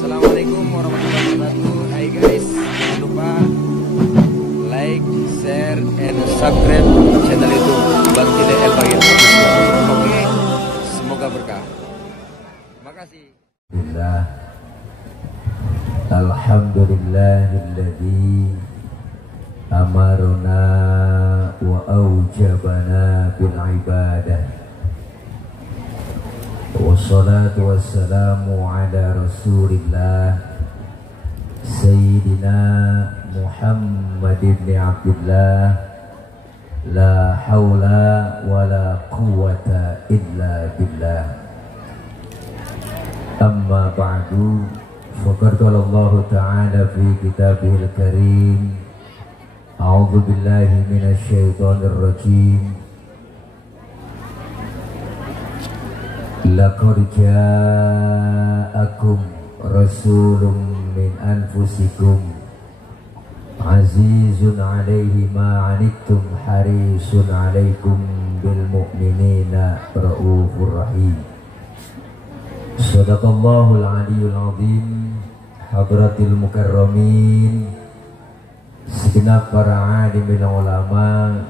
Assalamualaikum warahmatullahi wabarakatuh. Hai guys, jangan lupa like, share, and subscribe channel YouTube Bang Tile El Bagir. Oke, semoga berkah. Makasih. Alhamdulillahilladzi amarna wa aujabana bil ibadah. Wassalatu wassalamu ala rasulillah Sayyidina Muhammad ibn Abdullah. La hawla wa la quwwata illa billah. Amma ba'du, faqad qala Allah ta'ala fi kitabihil karim, a'udzu billahi minasy syaithanir rajim. Laqad ja'akum rasulun min anfusikum azizun 'alaihi ma 'anittum harisun 'alaikum bil mu'minina raufur rahim. Shadaqallahul 'aliyyul 'azim. Hadratil mukarramin, segenap para alimul ulama,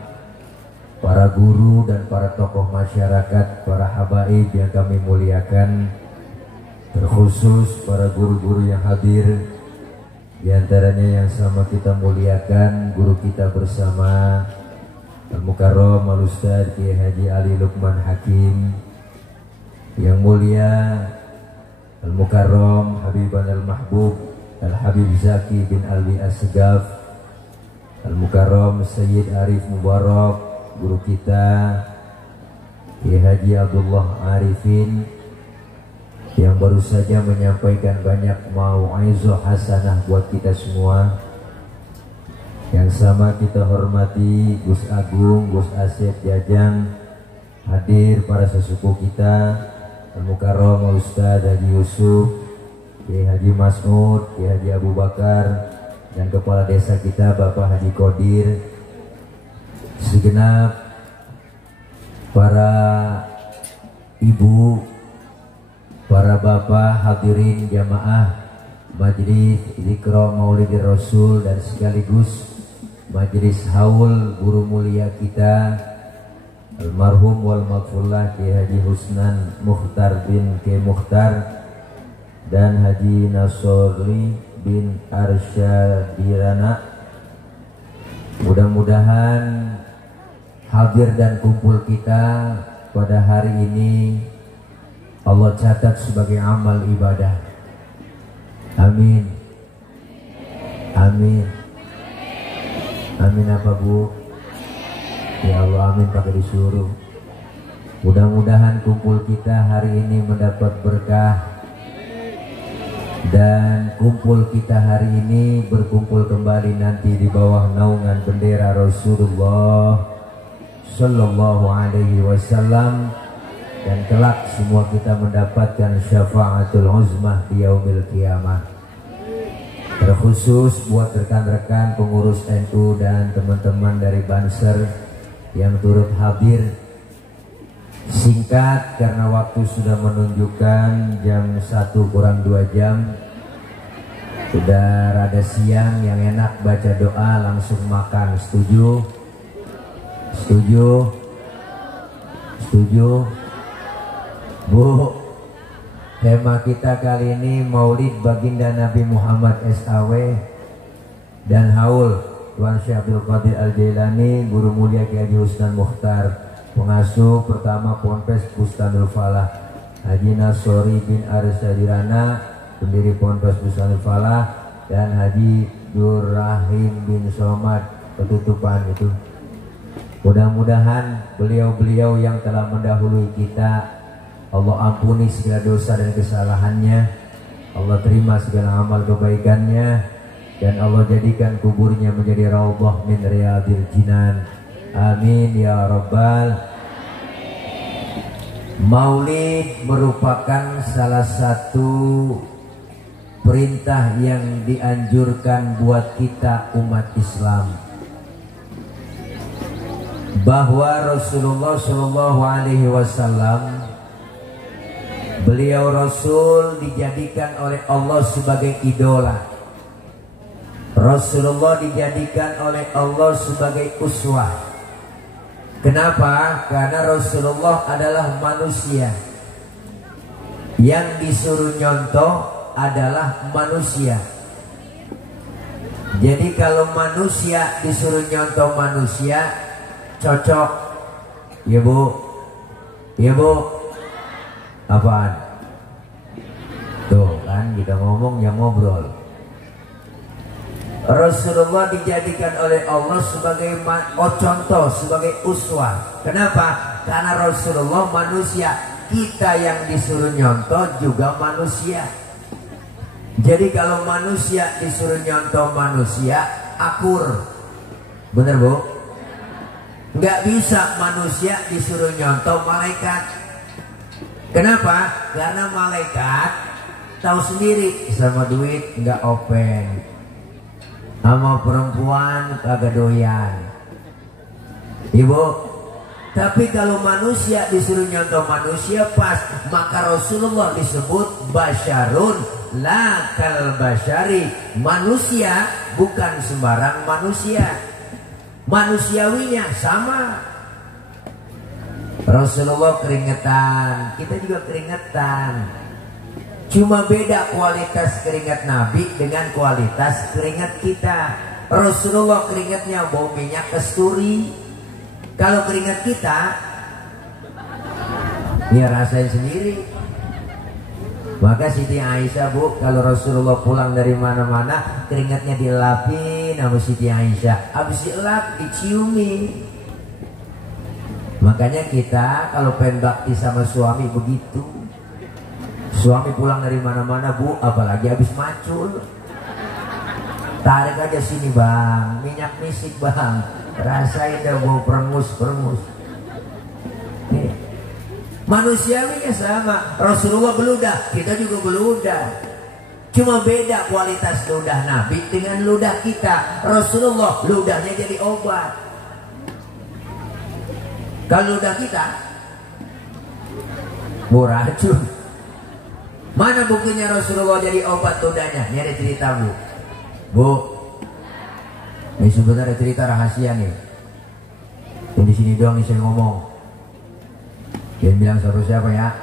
para guru dan para tokoh masyarakat, para habaib yang kami muliakan, terkhusus para guru-guru yang hadir, di antaranya yang sama kita muliakan guru kita bersama Al-Mukarram Al-Ustadz Kiai Haji Ali Lukman Hakim, yang mulia Al-Mukarram Habiban Al-Mahbub Al-Habib Zaki bin Alwi As-Segaf, Al-Mukarram Sayyid Arif Mubarak, guru kita Kiai Haji Abdullah Arifin, yang baru saja menyampaikan banyak mau'izah hasanah buat kita semua. Yang sama kita hormati Gus Agung, Gus Asep Jajang, hadir para sesepuh kita Al-Mukarram Ustadz Haji Yusuf, Kiai Haji Mas'ud, Kiai Haji Abu Bakar, dan kepala desa kita Bapak Haji Qadir, segenap para ibu, para bapak hadirin jamaah Majelis Zikra Maulidir Rasul, dan sekaligus Majelis Haul guru mulia kita almarhum wal maghfurlah Kiai Haji Husnan Mukhtar bin Kiai Mukhtar dan Haji Nasori bin Arsyadirana. Mudah-mudahan hadir dan kumpul kita pada hari ini Allah catat sebagai amal ibadah. Amin. Amin. Amin apa Bu? Ya Allah, amin pakai disuruh. Mudah-mudahan kumpul kita hari ini mendapat berkah, dan kumpul kita hari ini berkumpul kembali nanti di bawah naungan bendera Rasulullah Sallallahu Alaihi Wasallam, dan kelak semua kita mendapatkan syafaatul uzmah di yaumil qiyamah. Terkhusus buat rekan-rekan pengurus NU dan teman-teman dari Banser yang turut hadir. Singkat karena waktu sudah menunjukkan jam 1 kurang 2 jam. Sudah rada siang, yang enak baca doa langsung makan. Setuju? Setuju? Setuju? Bu, tema kita kali ini Maulid Baginda Nabi Muhammad SAW dan haul Tuan Syekh Abdul Qadir Al-Jailani, guru mulia Kiai Haji Husnan Mukhtar, pengasuh pertama Ponpes Bustanul Falah, Haji Nasori bin Arsyadirana, pendiri Ponpes Bustanul Falah, dan Haji Durrahim bin Somad, ketutupan itu. Mudah-mudahan beliau-beliau yang telah mendahului kita, Allah ampuni segala dosa dan kesalahannya, Allah terima segala amal kebaikannya, dan Allah jadikan kuburnya menjadi raudhah min riyadil jinan. Amin ya rabbal. Maulid merupakan salah satu perintah yang dianjurkan buat kita umat Islam, bahwa Rasulullah Shallallahu Alaihi Wasallam Beliau Rasul dijadikan oleh Allah sebagai idola. Rasulullah dijadikan oleh Allah sebagai uswah. Kenapa? Karena Rasulullah adalah manusia. Yang disuruh nyontoh adalah manusia. Jadi kalau manusia disuruh nyontoh manusia, cocok. Ya bu? Ya bu? Apaan? Tuh kan kita ngomong yang ngobrol. Rasulullah dijadikan oleh Allah sebagai contoh, sebagai uswah. Kenapa? Karena Rasulullah manusia. Kita yang disuruh nyontoh juga manusia. Jadi kalau manusia disuruh nyontoh manusia, akur. Bener bu? Nggak bisa manusia disuruh nyontoh malaikat. Kenapa? Karena malaikat tahu sendiri sama duit nggak open, sama perempuan kagak doyan. Ibu, tapi kalau manusia disuruh nyontoh manusia pas, maka Rasulullah disebut basyarun la kal basyari. Manusia bukan sembarang manusia, manusiawinya sama. Rasulullah keringetan, kita juga keringetan. Cuma beda kualitas keringat Nabi dengan kualitas keringat kita. Rasulullah keringatnya bau minyak kasturi. Kalau keringat kita, ya rasain sendiri. Maka Siti Aisyah bu, kalau Rasulullah pulang dari mana-mana, keringatnya dilapin sama Siti Aisyah. Habis dilap, diciumi. Makanya kita kalau pengen bakti sama suami begitu. Suami pulang dari mana-mana bu, apalagi habis macul, tarik aja sini bang, minyak misik bang, rasain dah bau perengus-perengus. Manusiawinya sama. Rasulullah beludah, kita juga beludah. Cuma beda kualitas ludah Nabi dengan ludah kita. Rasulullah ludahnya jadi obat. Kalau ludah kita racun. Mana buktinya Rasulullah jadi obat ludahnya? Ini ada cerita bu. Bu, ini sebenarnya cerita rahasia nih. Yang di sini doang nih saya ngomong. Jangan bilang suruh siapa ya.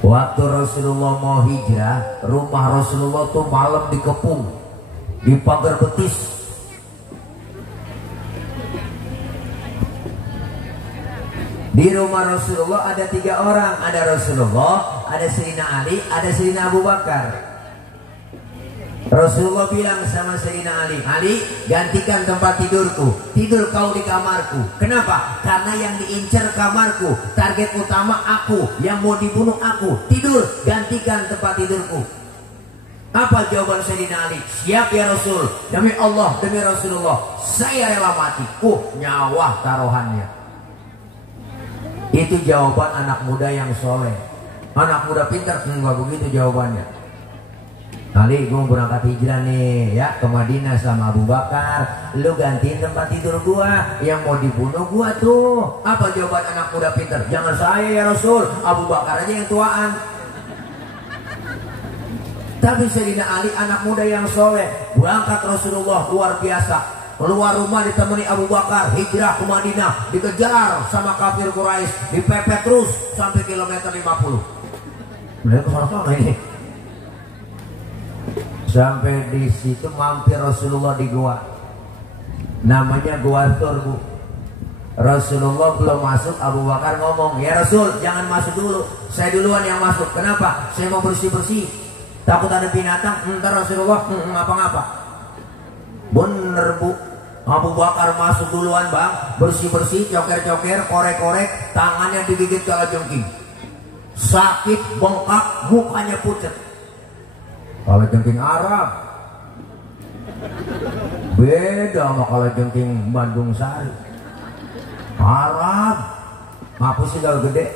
Waktu Rasulullah mau hijrah, rumah Rasulullah tuh malam dikepung, di pagar betis. Di rumah Rasulullah ada 3 orang, ada Rasulullah, ada Sayyidina Ali, ada Sayyidina Abu Bakar. Rasulullah bilang sama Sayyidina Ali, Ali gantikan tempat tidurku, tidur kau di kamarku. Kenapa? Karena yang diincar kamarku, target utama aku, yang mau dibunuh aku. Tidur, gantikan tempat tidurku. Apa jawaban Sayyidina Ali? Siap ya Rasul, demi Allah, demi Rasulullah, saya rela mati. Nyawa taruhannya. Itu jawaban anak muda yang soleh. Anak muda pintar, enggak begitu jawabannya. Ali, gue berangkat hijrah nih ya ke Madinah sama Abu Bakar. Lu gantiin tempat tidur gua, yang mau dibunuh gua tuh. Apa jawaban anak muda pintar? Jangan saya ya Rasul, Abu Bakar aja yang tuaan. Tapi Sayyidina Ali anak muda yang soleh. Berangkat Rasulullah luar biasa. Keluar rumah ditemani Abu Bakar, hijrah ke Madinah, dikejar sama kafir Quraisy, dipepet terus sampai kilometer 50. Mereka kesana ini. Sampai di situ mampir Rasulullah di gua. Namanya Gua Thur bu. Rasulullah belum masuk, Abu Bakar ngomong, ya Rasul jangan masuk dulu, saya duluan yang masuk. Kenapa? Saya mau bersih-bersih, takut ada binatang. Ntar Rasulullah ngapa-ngapa. Bener bu, Abu Bakar masuk duluan bang, bersih-bersih, coker-coker, korek-korek, tangannya digigit kalajengking, sakit, bengkak, mukanya pucat. Kalajengking Arab beda sama kalajengking Bandung Sari. Arab apa sih kalau gede,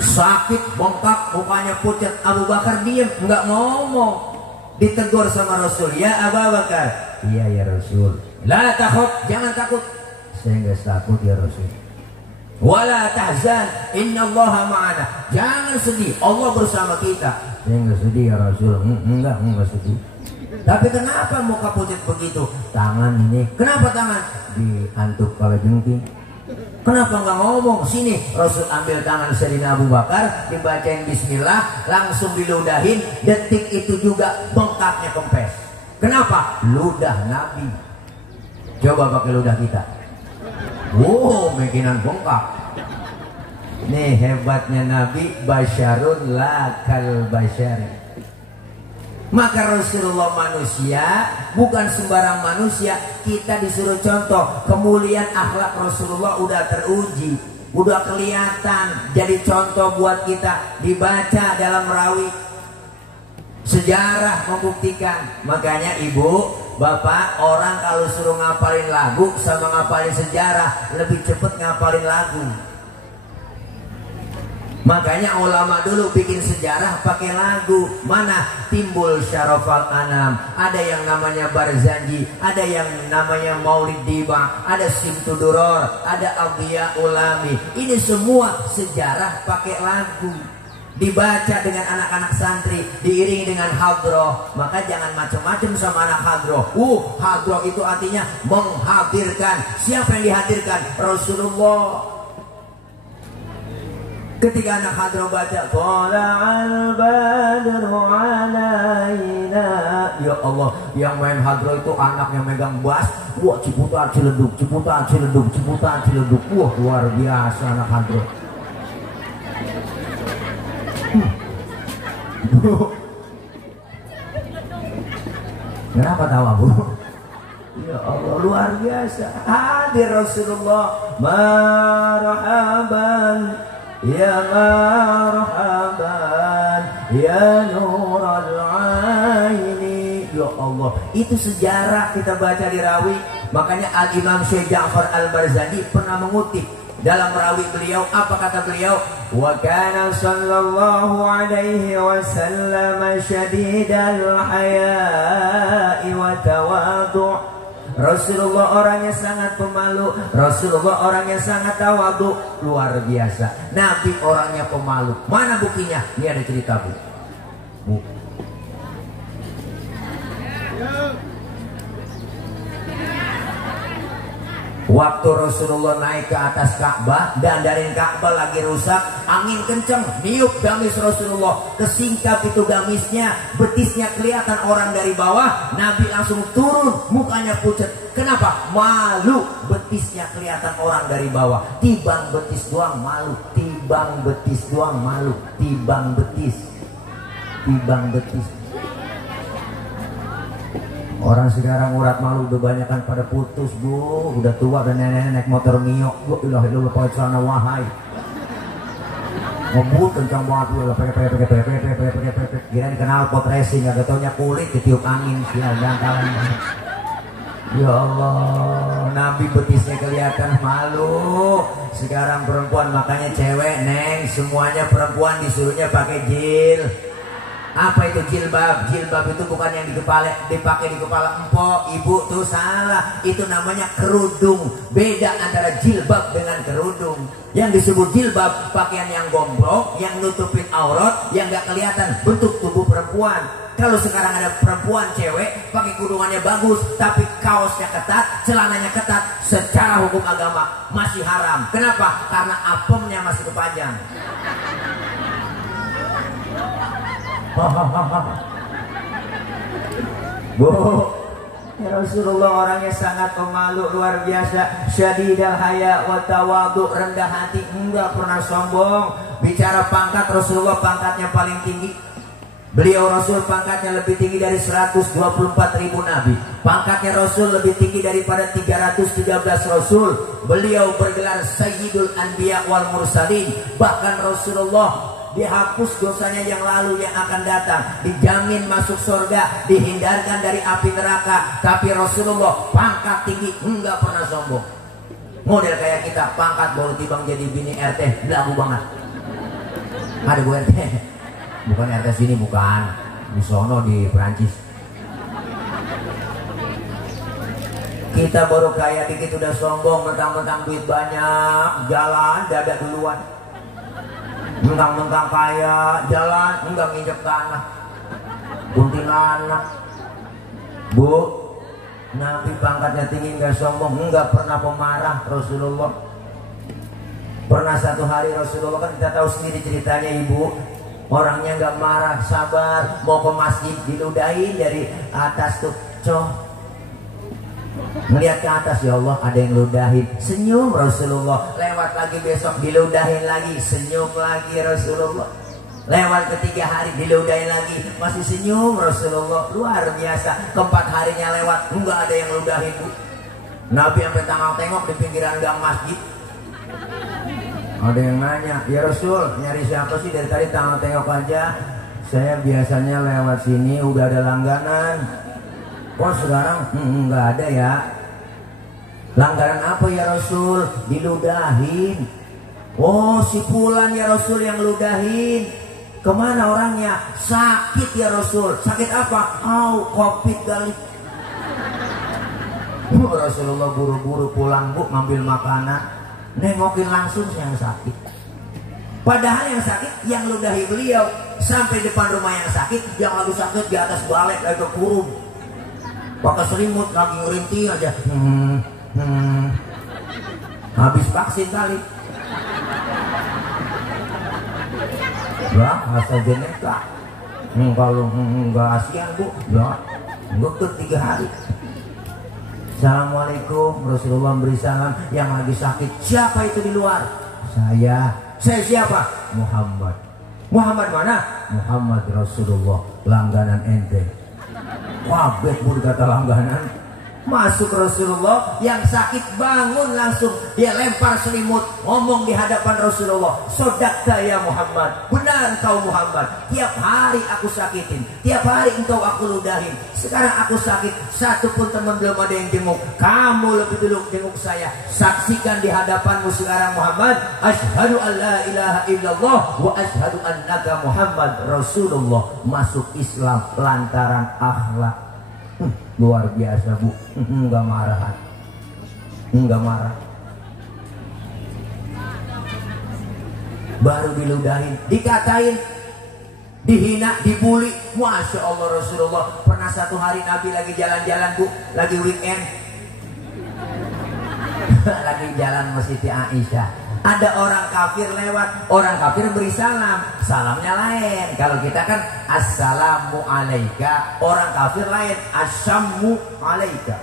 sakit, bengkak, mukanya pucat. Abu Bakar diem, nggak ngomong. Ditegur sama Rasul, ya Abu Bakar. Iya ya Rasul. La takut, jangan takut. Saya nggak takut ya Rasul. Wala tahzan, innallaha ma'ana. Jangan sedih, Allah bersama kita. Saya enggak sedih ya Rasul. Enggak sedih. Tapi kenapa muka pucat begitu? Tangan ini. Kenapa tangan? Diantuk kala jengking. Kenapa enggak ngomong? Sini, Rasul ambil tangan Sayyidina Abu Bakar, dibacain bismillah, langsung diludahin. Detik itu juga bengkaknya kempes. Kenapa? Ludah Nabi. Coba pakai ludah kita. Wow, bikinan bengkak. Nih hebatnya Nabi, basyarun la kal basyari. Maka Rasulullah manusia, bukan sembarang manusia. Kita disuruh contoh kemuliaan akhlak Rasulullah udah teruji, udah kelihatan. Jadi contoh buat kita, dibaca dalam rawi. Sejarah membuktikan. Makanya ibu, bapak, orang kalau suruh ngapalin lagu sama ngapalin sejarah, lebih cepet ngapalin lagu. Makanya ulama dulu bikin sejarah pakai lagu. Mana timbul syarafal anam, ada yang namanya Barzanji, ada yang namanya Maulid Diba, ada Simtuduror, ada Abdiya Ulami. Ini semua sejarah pakai lagu, dibaca dengan anak-anak santri, diiringi dengan hadroh. Maka jangan macam-macam sama anak hadroh. Hadroh itu artinya menghadirkan. Siapa yang dihadirkan? Rasulullah. Ketika anak hadroh baca Tola'al badru alaina, ya Allah, yang main hadroh itu anak yang megang bass. Wah, Ciputat Ciledug, Ciputat Ciledug, Ciputat Ciledug. Wah, luar biasa anak hadroh. Kenapa tawa, Bu? Ya Allah, luar biasa. Hadir Rasulullah. Marhaban, ya marhaban, ya nural aini. Ya Allah, itu sejarah kita baca di rawi. Makanya Al-Imam Syekh Ja'far Al-Barzanji pernah mengutip dalam rawi beliau, apa kata beliau? Wa kana sallallahu alaihi wasallam syadidal haya'i wa tawadhu'. Rasulullah orangnya sangat pemalu, Rasulullah orangnya sangat tawadhu, luar biasa. Nabi orangnya pemalu. Mana buktinya? Ini ada cerita, Bu. Waktu Rasulullah naik ke atas Ka'bah, dandarin Ka'bah lagi rusak, angin kenceng, niup gamis Rasulullah, kesingkap itu gamisnya, betisnya kelihatan orang dari bawah. Nabi langsung turun, mukanya pucat. Kenapa? Malu, betisnya kelihatan orang dari bawah. Tibang betis doang malu, tibang betis doang malu, tibang betis, tibang betis. Orang sekarang urat malu udah banyakan pada putus, Bu. Udah tua dan nenek-nenek naik motor Mio. Bu, ilahi lu pakai celana wahai. Ngebut kencang banget, lu pakai kira dikenal pot racing, agak taunya kulit ditiup angin, sial dangkalan. Ya Allah, Nabi betisnya kelihatan, malu. Sekarang perempuan, makanya cewek, neng, semuanya perempuan disuruhnya pakai jil. Apa itu jilbab? Jilbab itu bukan yang dipakai di kepala empok, ibu, tuh salah. Itu namanya kerudung. Beda antara jilbab dengan kerudung. Yang disebut jilbab, pakaian yang gombrong, yang nutupin aurat, yang gak kelihatan bentuk tubuh perempuan. Kalau sekarang ada perempuan cewek pakai kerudungannya bagus, tapi kaosnya ketat, celananya ketat, secara hukum agama masih haram. Kenapa? Karena apemnya masih kepajang. Bu, ya Rasulullah orangnya sangat pemalu, luar biasa. Syadidal haya wa tawadhu, rendah hati, enggak pernah sombong. Bicara pangkat, Rasulullah pangkatnya paling tinggi. Beliau Rasul pangkatnya lebih tinggi dari 124.000 nabi. Pangkatnya Rasul lebih tinggi daripada 313 Rasul. Beliau bergelar Sayyidul Anbiya wal Mursalin. Bahkan Rasulullah dihapus dosanya yang lalu, yang akan datang, dijamin masuk surga, dihindarkan dari api neraka. Tapi Rasulullah pangkat tinggi, enggak pernah sombong. Model kayak kita, pangkat baru tibang jadi bini RT, belagu banget. Ada Bu RT, bukan RT sini, bukan di sono di Perancis. Kita baru kaya dikit udah sombong, mentang-mentang duit banyak, jalan dada duluan. Mentang-mentang kaya, jalan enggak nginjek tanah. Kuntilanak. Bu, Nabi pangkatnya tinggi enggak sombong, enggak pernah pemarah Rasulullah. Pernah satu hari Rasulullah, kan kita tahu sendiri ceritanya ibu, orangnya enggak marah, sabar, mau ke masjid diludahin dari atas tuh, melihat ke atas, ya Allah ada yang ludahin, senyum Rasulullah. Lewat lagi besok diludahin lagi, senyum lagi Rasulullah. Lewat ketiga hari diludahin lagi, masih senyum Rasulullah. Luar biasa. Keempat harinya lewat, enggak ada yang ludahin bu. Nabi sampai tengok-tengok di pinggiran gang masjid. Ada yang nanya, ya Rasul nyari siapa sih dari tadi tengok-tengok aja? Saya biasanya lewat sini udah ada langganan. Oh sekarang enggak ada ya. Langganan apa ya Rasul? Diludahin. Oh si Fulan ya Rasul yang ludahin. Kemana orangnya? Sakit ya Rasul. Sakit apa? Covid kali. Rasulullah buru-buru pulang bu, ngambil makanan, nengokin langsung yang sakit. Padahal yang sakit yang ludahi beliau. Sampai depan rumah yang sakit, yang lagi sakit di atas balai lagi kurung, pakai selimut lagi ngerintih aja. Habis vaksin kali. Lah, AstraZeneca. Kalau enggak ASEAN bu, ya, enggak 3 hari. Assalamualaikum, Rasulullah beri salam. Yang lagi sakit, siapa itu di luar? Saya siapa? Muhammad. Muhammad mana? Muhammad Rasulullah, langganan ente. Wabet bu dikata langganan. Masuk Rasulullah, yang sakit bangun langsung, dia lempar selimut, ngomong di hadapan Rasulullah, sodakta ya Muhammad, benar engkau Muhammad, tiap hari aku sakitin, tiap hari engkau aku ludahin, sekarang aku sakit, satu pun teman belum ada yang jenguk, kamu lebih dulu jenguk saya, saksikan di hadapanmu sekarang Muhammad, asyhadu an la ilaha illallah wa asyhadu annaka Muhammad Rasulullah. Masuk Islam lantaran akhlak. Luar biasa bu, enggak marah, enggak marah. Baru diludahin, dikatain, dihina, dibully. Masya Allah Rasulullah. Pernah satu hari Nabi lagi jalan-jalan bu, lagi weekend, lagi jalan Masjid Aisyah. Ada orang kafir lewat, orang kafir beri salam, salamnya lain. Kalau kita kan assalamu alaika, orang kafir lain assamu alaika.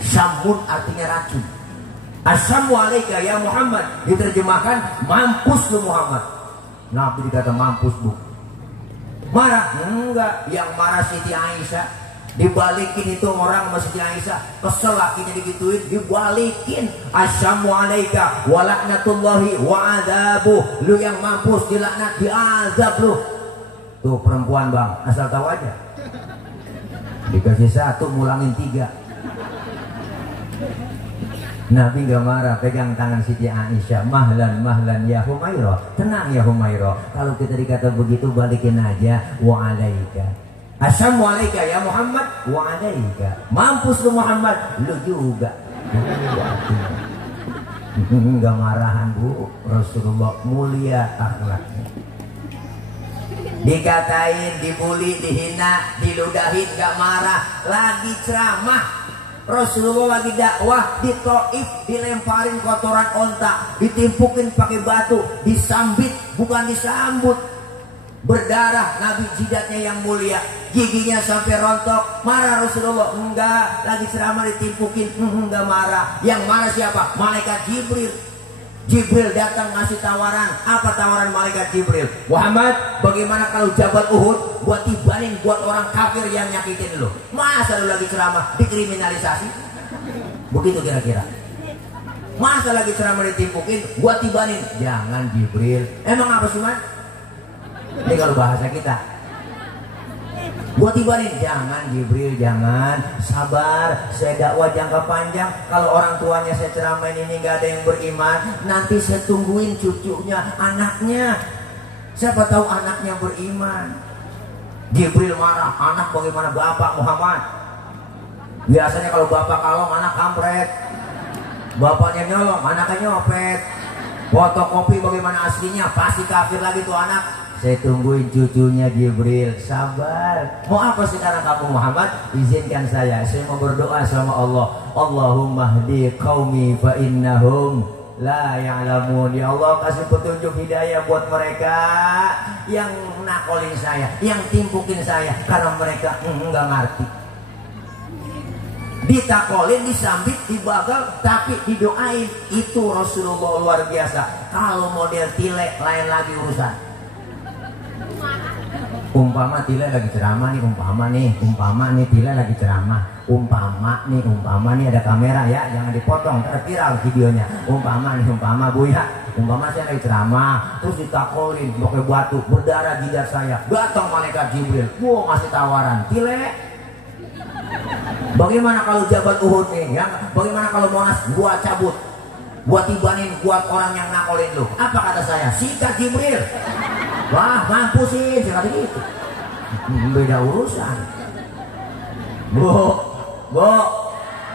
Samun artinya racun. Assamu alaika ya Muhammad, diterjemahkan mampus lu Muhammad. Nabi dikata mampus bu. Marah? Enggak, yang marah Siti Aisyah. Dibalikin itu orang sama Siti Aisyah, kesel lakinya digituin, dibalikin. Asyamu alaika wa laknatullahi wa adabuh, lu yang mampus, dilaknat, diazab lu. Tuh perempuan bang, asal tahu aja, dikasih 1 mulangin 3. Nabi gak marah, pegang tangan Siti Aisyah, mahlan mahlan ya Humairah, tenang ya Humairah, kalau kita dikata begitu balikin aja, wa alaika. Assalamualaikum ya Muhammad wa alaika. Mampus lu Muhammad, lu juga. Enggak marahan bu, Rasulullah mulia akhlaknya. Dikatain, dibully, dihina, diludahin, gak marah, lagi ceramah. Rasulullah lagi dakwah di Taif, dilemparin kotoran onta, ditimpukin pakai batu, disambit, bukan disambut. Berdarah, Nabi jidatnya yang mulia, giginya sampai rontok. Marah Rasulullah? Enggak, lagi ceramah ditimpukin, enggak marah. Yang marah siapa? Malaikat Jibril. Jibril datang ngasih tawaran. Apa tawaran malaikat Jibril? Muhammad, bagaimana kalau Jabal Uhud buat tibanin buat orang kafir yang nyakitin lo? Masa lu lagi ceramah dikriminalisasi? Begitu kira-kira. Masa lagi ceramah ditimpukin buat tibanin? Jangan Jibril. Emang apa sih man? Ini kalau bahasa kita, buat tibanin, jangan Jibril, jangan, sabar, saya dakwah jangka panjang. Kalau orang tuanya saya ceramain ini nggak ada yang beriman, nanti saya tungguin cucunya, anaknya, siapa tahu anaknya beriman. Jibril marah, anak bagaimana bapak Muhammad? Biasanya kalau bapak kalong anak kampret, bapaknya nyolong anaknya nyopet. Fotokopi bagaimana aslinya, pasti kafir lagi tuh anak. Saya tungguin cucunya Jibril, sabar. Mau apa sekarang kamu Muhammad? Izinkan saya mau berdoa sama Allah. Allahumma hdi qaumi fa innahum la ya'lamun. Ya Allah, kasih petunjuk hidayah buat mereka yang nakolin saya, yang timpukin saya, karena mereka enggak ngerti. Ditakolin, disambit, dibagal, tapi didoain. Itu Rasulullah luar biasa. Kalau model tilek lain lagi urusan. Umpama tilek lagi ceramah nih, umpama nih tilek lagi ceramah, umpama nih ada kamera ya, jangan dipotong, ntar viral videonya. Umpama bu ya, umpama saya lagi ceramah, terus ditakolin pakai batu, berdarah jidat saya, datang malaikat Jibril, ngasih tawaran, tilek. Bagaimana kalau Jabal Uhud nih ya? Bagaimana kalau Monas gua cabut, gua tibanin buat orang yang nakolin lu? Apa kata saya? Sikat Jibril. Wah, mampusin, saya kata gitu. Beda urusan. Bu,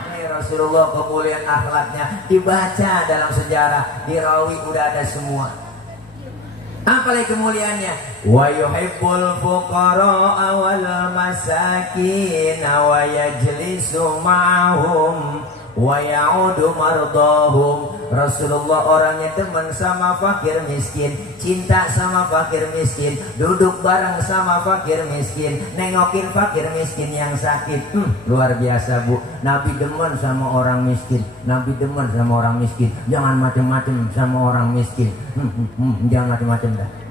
ini Rasulullah kemuliaan akhlaknya dibaca dalam sejarah, dirawi udah ada semua. Apalagi kemuliaannya, wa yuhibbul fuqara wal masakin wa yajlisu ma'hum wa ya'udu mardahum. Rasulullah orangnya teman sama fakir miskin, cinta sama fakir miskin, duduk bareng sama fakir miskin, nengokin fakir miskin yang sakit. Luar biasa bu. Nabi demen sama orang miskin, Nabi demen sama orang miskin. Jangan macem-macem sama orang miskin. Jangan macem-macem dah.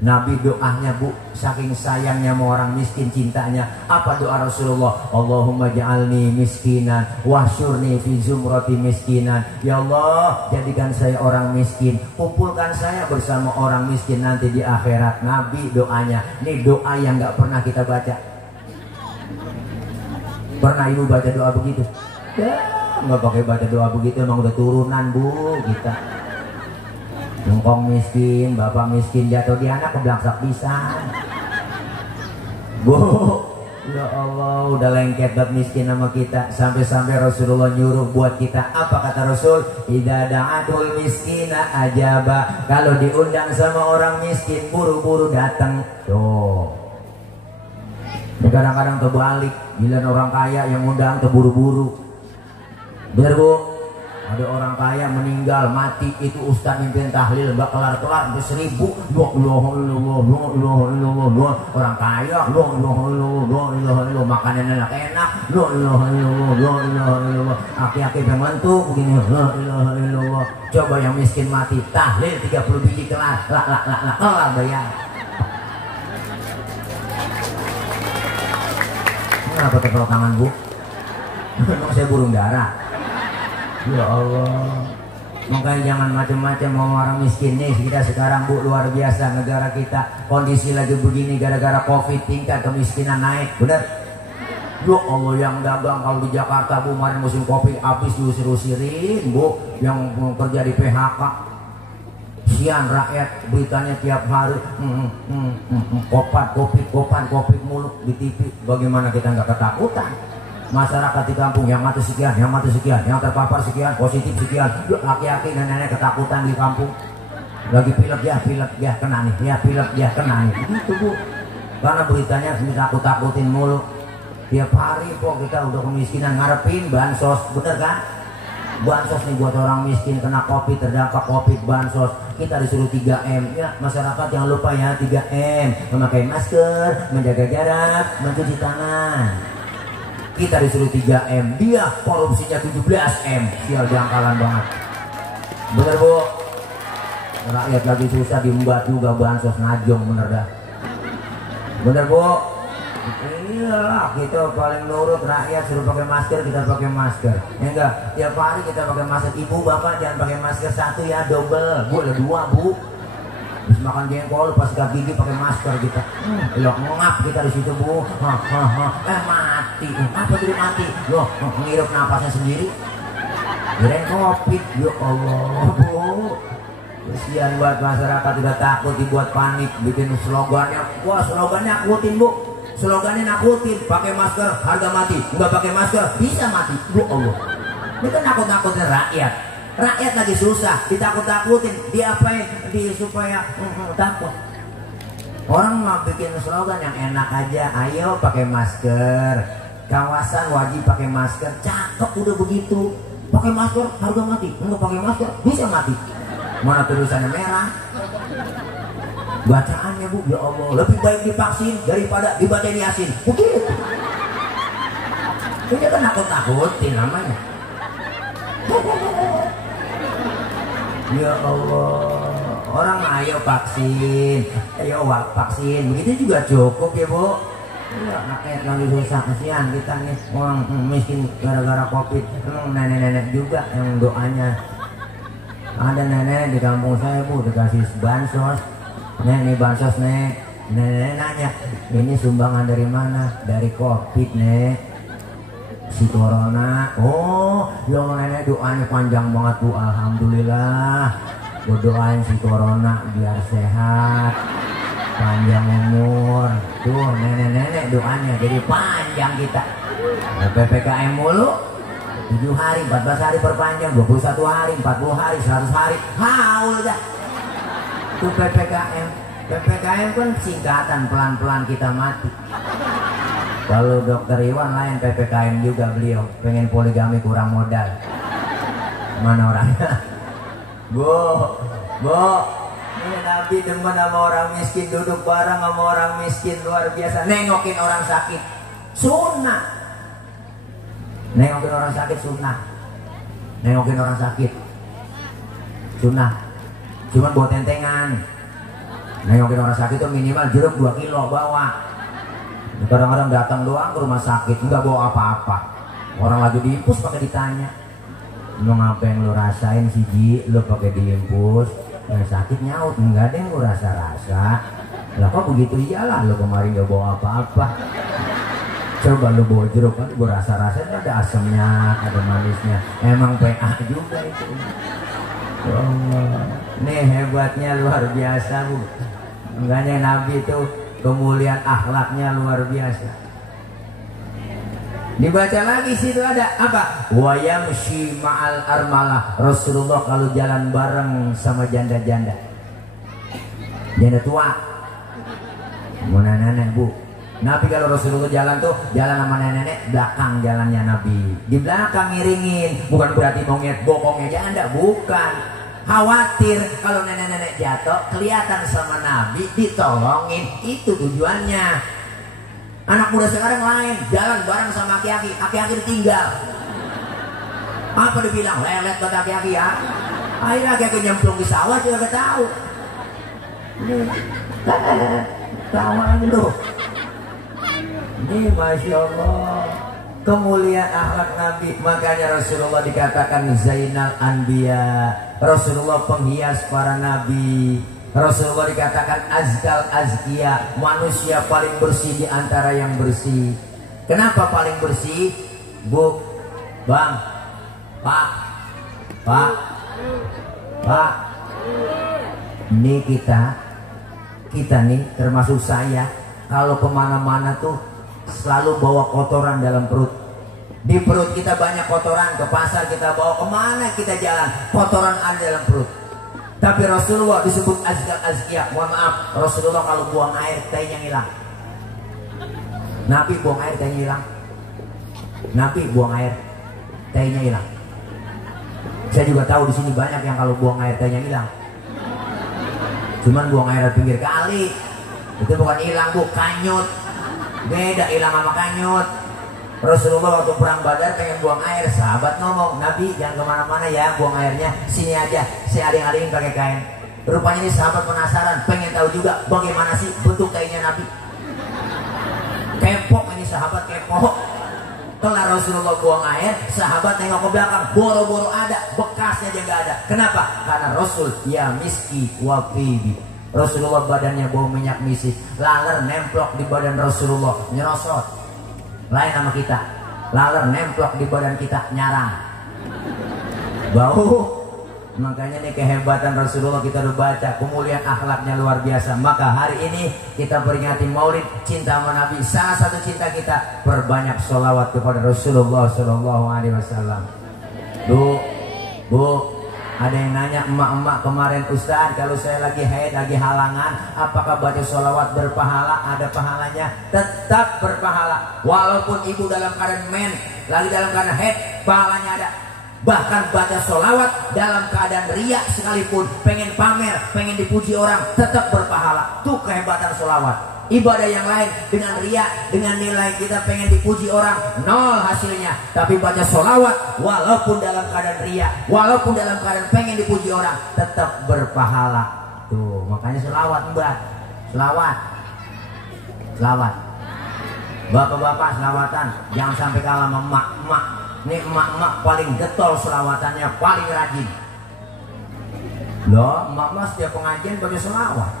Nabi doanya bu, saking sayangnya sama orang miskin, cintanya. Apa doa Rasulullah? Allahumma ja'alni miskinan wahsyurni fi zumrati miskinan. Ya Allah, jadikan saya orang miskin, kumpulkan saya bersama orang miskin nanti di akhirat. Nabi doanya. Ini doa yang gak pernah kita baca. Pernah ibu baca doa begitu? Ya, gak pakai baca doa begitu, emang udah turunan bu kita. Engkong miskin, bapak miskin, jatuh di anak keblaksak pisan. Bu, ya Allah, udah lengket banget miskin sama kita. Sampai-sampai Rasulullah nyuruh buat kita. Apa kata Rasul? Idza da'atul miskina ajaba. Kalau diundang sama orang miskin, buru-buru datang. Tuh. Kadang-kadang terbalik, bila orang kaya yang undang terburu-buru. Bener bu? Ada orang kaya meninggal, mati, itu ustaz mimpin tahlil, mbak kelar-kelar sampai 1000. Orang kaya, makanan enak-enak, aki-aki pementuk begini, coba yang miskin mati, tahlil 30 biji kelar, kelar bayar. Kenapa tepuk tangan bu? Memang saya burung dara. Ya Allah, makanya jangan macam-macam mau orang miskin nih. Kita sekarang bu luar biasa, negara kita kondisi lagi begini gara-gara covid, tingkat kemiskinan naik, bener? Ya Allah, yang dagang kalau di Jakarta bu, kemarin musim kopi habis diusir-usirin bu, yang kerja di PHK. Sian rakyat beritanya tiap hari, kopat kopi mulu di TV. Bagaimana kita nggak ketakutan? Masyarakat di kampung yang mati sekian, yang terpapar sekian, positif sekian, laki-laki nenek-nenek ketakutan di kampung. Lagi pilek ya kena nih, gitu bu. Karena beritanya bisa takut-takutin mulu. Tiap hari kok kita udah kemiskinan ngarepin bansos, bener kan? Bansos nih buat orang miskin kena covid, terdampak covid, bansos. Kita disuruh 3M ya, masyarakat jangan lupa ya 3M, memakai masker, menjaga jarak, mencuci tangan. Kita disuruh 3M, dia korupsinya 17M. Sial, jangkalan banget. Bener bu? Rakyat lagi susah diembat juga bansos, najong bener dah. Bener bu? Iyalah, kita paling nurut rakyat, suruh pakai masker, kita pakai masker. Ya enggak? Tiap hari kita pakai masker. Ibu bapak jangan pakai masker 1 ya, double. Bu ada 2 bu. Habis makan jengkol pas sikat gigi pakai masker kita. Loh ngap kita di situ bu. Mati. Apa jadi mati? Loh ngirup napasnya sendiri. Kirain covid. Ya Allah bu. Kesian buat masyarakat, udah takut dibuat panik, bikin slogannya. Wah slogannya akutin bu. slogannya nakutin, pakai masker harga mati, nggak pakai masker bisa mati. Bu Allah, ini kan nakut-nakutin rakyat. Rakyat lagi susah, ditakut-takutin, diapain, supaya takut. Orang mau bikin slogan yang enak aja, ayo pakai masker, kawasan wajib pakai masker, cakep udah begitu. Pakai masker harga mati, nggak pakai masker bisa mati. Mana tulisannya merah? Bacaannya Bu, ya Allah, lebih baik divaksin daripada dibacain Yasin. Begitu. Ini kan nakut-nakutin namanya. Ya Allah, orang ayo vaksin, ayo vaksin, begitu juga cukup ya Bu. Ya, rakyat lagi susah, kasihan kita nih orang miskin gara-gara COVID. Emang nenek-nenek juga yang doanya. Ada nenek di kampung saya Bu, dikasih bansos. Nih bansos nek, nenek nanya, ini sumbangan dari mana? Dari COVID nek, si corona. Oh, ya nenek doanya panjang banget Bu, alhamdulillah. Berdoain si corona biar sehat, panjang umur. Tuh nenek-nenek doanya jadi panjang kita. Nah, PPKM mulu 7 hari, 14 hari perpanjang, 21 hari, 40 hari, 100 hari. Haul dah. Itu PPKM. PPKM kan singkatan, pelan-pelan kita mati. Kalau Dokter Iwan lain PPKM juga beliau, pengen poligami kurang modal. Mana orangnya? Bu, ini Nabi demen sama orang miskin, duduk bareng sama orang miskin luar biasa, nengokin orang sakit sunnah. Nengokin orang sakit sunnah. Nengokin orang sakit sunnah. Cuman buat tentengan. Nengokin orang sakit itu minimal jeruk 2 kilo bawa. Kadang-kadang datang doang ke rumah sakit, nggak bawa apa-apa. Orang lagi diimpus pakai ditanya, lu ngapain lu rasain sih Ji? Lu pakai diimpus, yang sakit nyaut, enggak deh lu rasa-rasa. Lah kok begitu? Iyalah lu kemarin gak bawa apa-apa. Coba lu bawa jeruk kan, gua rasa-rasa ada asamnya, ada manisnya. Emang PA juga itu. Allah. Nih hebatnya luar biasa Bu. Enggaknya Nabi itu kemuliaan akhlaknya luar biasa. Dibaca lagi situ ada apa? Wa yamshi ma'al armalah. Rasulullah kalau jalan bareng sama janda-janda. Janda tua. Mana nenek Bu. Nabi kalau Rasulullah jalan tuh jalan sama nenek belakang jalannya Nabi. Di belakang ngiringin, bukan berarti mau ngeliat bokongnya janda, bukan. Khawatir kalau nenek-nenek jatuh kelihatan sama Nabi, ditolongin, itu tujuannya. Anak muda sekarang lain, jalan bareng sama aki-aki, aki-aki ditinggal. Apa dibilang lelet buat aki-aki ya? Akhirnya aki-aki nyemplung di sawah juga gak tahu. Tawa lu. Ini Masya Allah kemuliaan akhlak Nabi. Makanya Rasulullah dikatakan Zainal Anbiya, Rasulullah penghias para nabi. Rasulullah dikatakan azkal azkiya, manusia paling bersih di antara yang bersih. Kenapa paling bersih? Bu, Bang, Pak, ini kita nih termasuk saya, kalau kemana-mana tuh selalu bawa kotoran dalam perut. Di perut kita banyak kotoran, ke pasar kita bawa, kemana kita jalan kotoran ada dalam perut. Tapi Rasulullah disebut azkar azkiyah. Mohon maaf, Rasulullah kalau buang air tehnya hilang. Nabi buang air tehnya hilang. Nabi buang air tehnya hilang. Saya juga tahu di sini banyak yang kalau buang air tehnya hilang. Cuman buang air di pinggir kali itu bukan hilang Bu, kanyut. Beda hilang sama kanyut. Rasulullah waktu perang Badar pengen buang air, sahabat ngomong, Nabi jangan kemana-mana ya, buang airnya sini aja, saya aling-alingin pakai kain. Rupanya ini sahabat penasaran, pengen tahu juga bagaimana sih bentuk kainnya Nabi. Kepo ini sahabat, kepo. Kelar Rasulullah buang air, sahabat nengok ke belakang, boro-boro ada, bekasnya aja nggak ada. Kenapa? Karena Rasul ya miski wa fibi. Rasulullah badannya bau minyak misik, laler nemplok di badan Rasulullah, nyerosot. Lain sama kita, laler nemplok di badan kita, nyarang, bau Makanya nih kehebatan Rasulullah kita udah baca, kemuliaan akhlaknya luar biasa. Maka hari ini kita peringati Maulid cinta sama Nabi. Salah satu cinta kita, perbanyak sholawat kepada Rasulullah Shallallahu Alaihi Wasallam. Bu, ada yang nanya emak-emak kemarin, Ustaz, kalau saya lagi haid, lagi halangan, apakah baca sholawat berpahala? Ada pahalanya, tetap berpahala. Walaupun ibu dalam keadaan lagi dalam keadaan haid, pahalanya ada. Bahkan baca sholawat dalam keadaan riak sekalipun, pengen pamer, pengen dipuji orang, tetap berpahala. Tuh kehebatan sholawat. Ibadah yang lain dengan riak, dengan nilai kita pengen dipuji orang, nol hasilnya. Tapi baca sholawat walaupun dalam keadaan riak, walaupun dalam keadaan pengen dipuji orang, tetap berpahala. Tuh makanya sholawat mbak, sholawat. Bapak-bapak sholawatan, jangan sampai kalah sama emak-emak. Nih emak-emak paling getol selawatannya, paling rajin. Loh, emak-emak setiap pengajian baca selawat.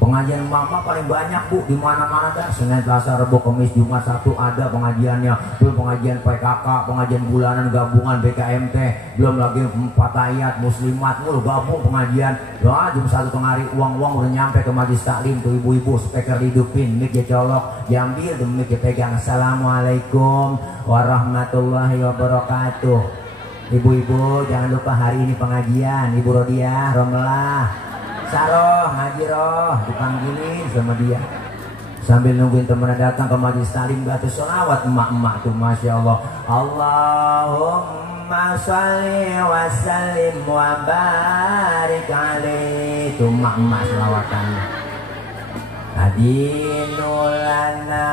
Pengajian emak-emak paling banyak bu, di mana-mana dah. Senin, Selasa, Rabu, Kamis, Jumat, Sabtu ada pengajiannya. Belum pengajian PKK, pengajian bulanan gabungan BKMT, belum lagi 4 ayat muslimat, mulu gabung pengajian. Loh, jam 1 tengah hari uang-uang udah nyampe ke majlis taklim tuh ibu-ibu, speaker dihidupin, mic dicolok, diambil, mic dipegang. Assalamualaikum warahmatullahi wabarakatuh. Ibu-ibu jangan lupa hari ini pengajian. Ibu Rodiah, Romelah, Saroh, Haji Roh, dipanggilin sama dia. Sambil nungguin temennya datang ke majlis taklim, baca sholawat emak-emak tuh, masya Allah. Allahumma sholli wa sallim wa barik alaihi. Tuh emak-emak sholawatannya. Adinulana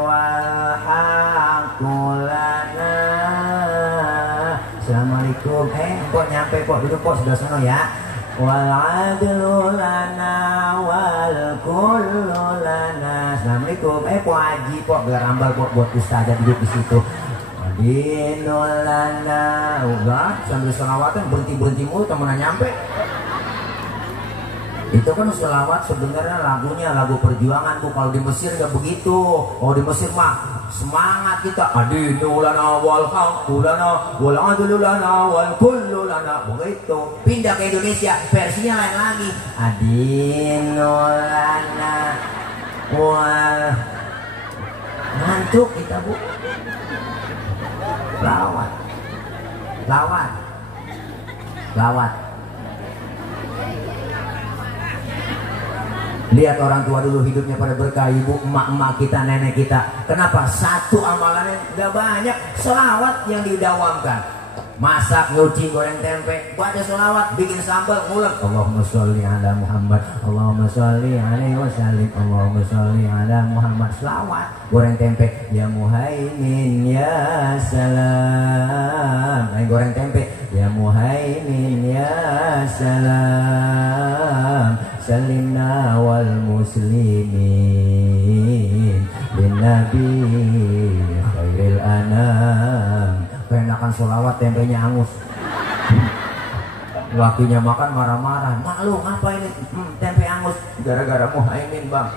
wal haqulana. Assalamualaikum. Kok nyampe kok, duduk kok sebelah sana ya. Wal adlu lana wal kullu lana. Assalamualaikum. Pak Haji kok biar ambal kok buat ustazah duduk di situ. Adinul lana. Udah sambil selawatan berhenti mulu temen nyampe. Itu kan selawat sebenarnya lagunya lagu perjuangan tuh. Kalau di Mesir nggak begitu. Oh di Mesir mah semangat kita. Adinu lana wal haqqu lana wal adlu lana wal kullu lana. Begitu. Pindah ke Indonesia versinya lain lagi. Adinu lana wal. Ngantuk kita bu. Lawat. Lihat orang tua dulu hidupnya pada berkah, ibu, emak-emak kita, nenek kita. Kenapa? Satu amalannya gak banyak, selawat yang didawamkan. Masak, nyuci, goreng tempe, baca selawat, bikin sambal, ngulek. Allahumma sholli ala Muhammad, Allahumma sholli alaihi wasallim, Allahumma sholli ala Muhammad. Selawat, goreng tempe, ya muhaimin ya salam. Goreng tempe, ya muhaimin ya salam. Salimna wal muslimin bin nabi khairil anam. Kenakan sholawat tempenya angus. Lakinya makan marah-marah. Mak lu ngapa ini tempe angus? Gara-gara Muhaimin bang.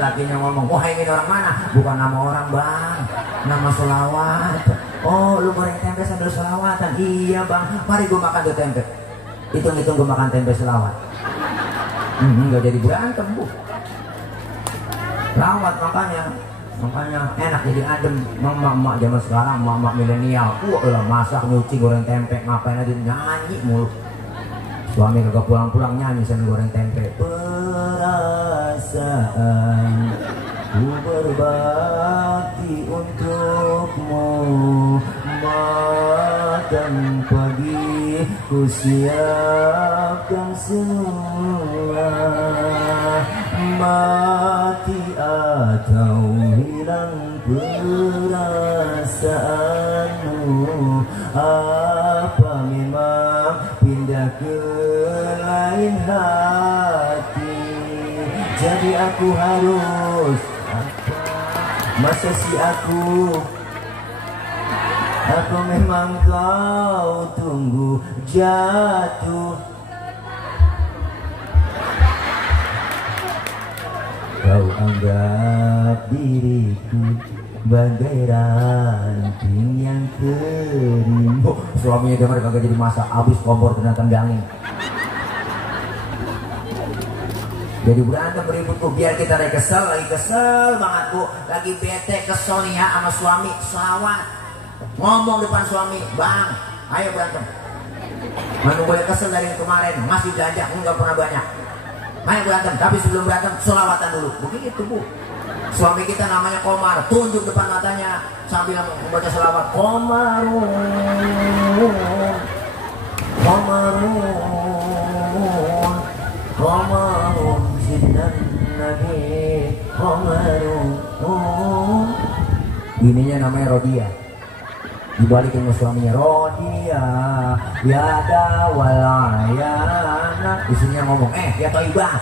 Lakinya ngomong, Muhaimin orang mana? Bukan nama orang bang, nama sholawat. Oh lu goreng tempe sambil sholawatan? Iya bang, mari gue makan tuh tempe. Hitung-hitung gue makan tempe selawat. Nggak jadi berantem bu. Lawat makanya enak jadi adem. Emak-emak zaman sekarang, emak-emak milenial, lah masak, nyuci, goreng tempe, ngapain aja nyanyi mulu. Suami kagak pulang-pulang nyanyi sambil goreng tempe. Perasaan ku berbakti untukmu, malam pagi ku siapkan semua. Mati atau hilang perasaanmu, apa memang pindah ke lain hati? Jadi aku harus apa? Masa si aku memang kau tunggu jatuh. Kau anggap diriku bagai ranting yang kering. Suaminya dengar kagak jadi masak, habis kompor kena tendangin. Jadi berantem ribut bu, biar kita lagi kesel banget bu, lagi bete kesel nih ya sama suami, selawat ngomong depan suami, bang, ayo berantem. Mana boleh kesel dari kemarin, masih belanja, enggak pernah banyak. Ayo berantem, tapi sebelum berantem selawatan dulu, begitu bu. Suami kita namanya Komar, tunjuk depan matanya sambil membaca selawat, Komarun, Komarun, Komarun. Nabi Komarun. Ininya namanya Rodia. Dibalikin sama suaminya, Rodia yada walayana. Isinya ngomong, ya Toibah.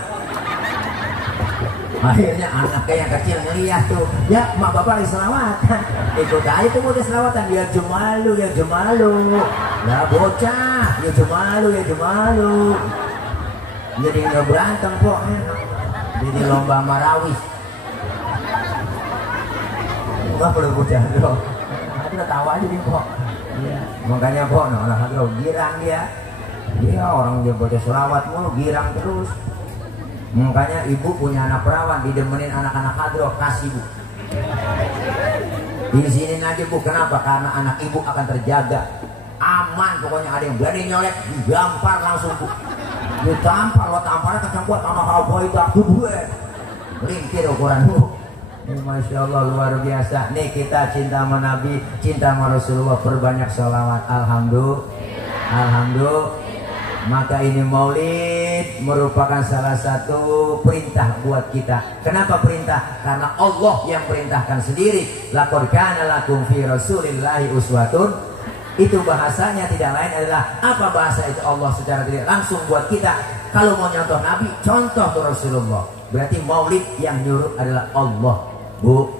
Akhirnya anaknya yang kecil ngeliat tuh, ya mak bapak lagi selawatan, ikut aja tuh udah selawatan. Ya jemalu, ya jemalu, ya bocah, ya jemalu, ya jemalu. Jadi nggak berantem kok, jadi lomba marawis. Enggak perlu bocah dong, udah tahu aja nih kok. Ya. Makanya kok, nah hadroh girang dia orang dia baca selawat mulu girang terus. Makanya ibu punya anak perawan, didemenin anak-anak hadroh, kasih bu. Di sini aja bu, kenapa? Karena anak ibu akan terjaga, aman pokoknya. Ada yang berani nyolek, digampar langsung bu. Ditampar, lo tamparnya kencang buat anak apa itu aku gue melingkir ukuran bu. Ini Masya Allah luar biasa. Nih kita cinta sama Nabi, cinta sama Rasulullah, perbanyak sholawat. Alhamdulillah, Alhamdulillah. Maka ini maulid merupakan salah satu perintah buat kita. Kenapa perintah? Karena Allah yang perintahkan sendiri. Laqad kana lakum fi Rasulillahi uswatun. Itu bahasanya tidak lain adalah apa bahasa itu? Allah secara tidak langsung buat kita. Kalau mau nyontoh Nabi, contoh tuh Rasulullah. Berarti maulid yang nyuruh adalah Allah. Bu,